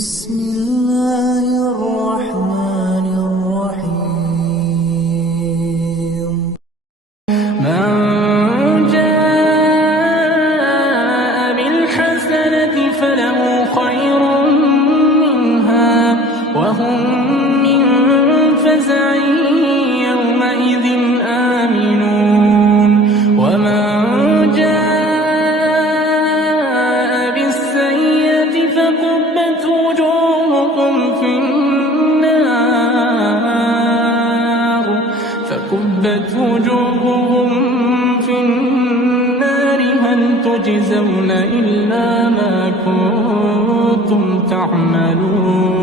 بسم الله الرحمن الرحيم. من جاء بالحسنة فله خير منها وهم من فزع يومئذ آمنون. ومن جاء بالسيئة فكبت وجوههم في النار هل تجزون إلا ما كنتم تعملون.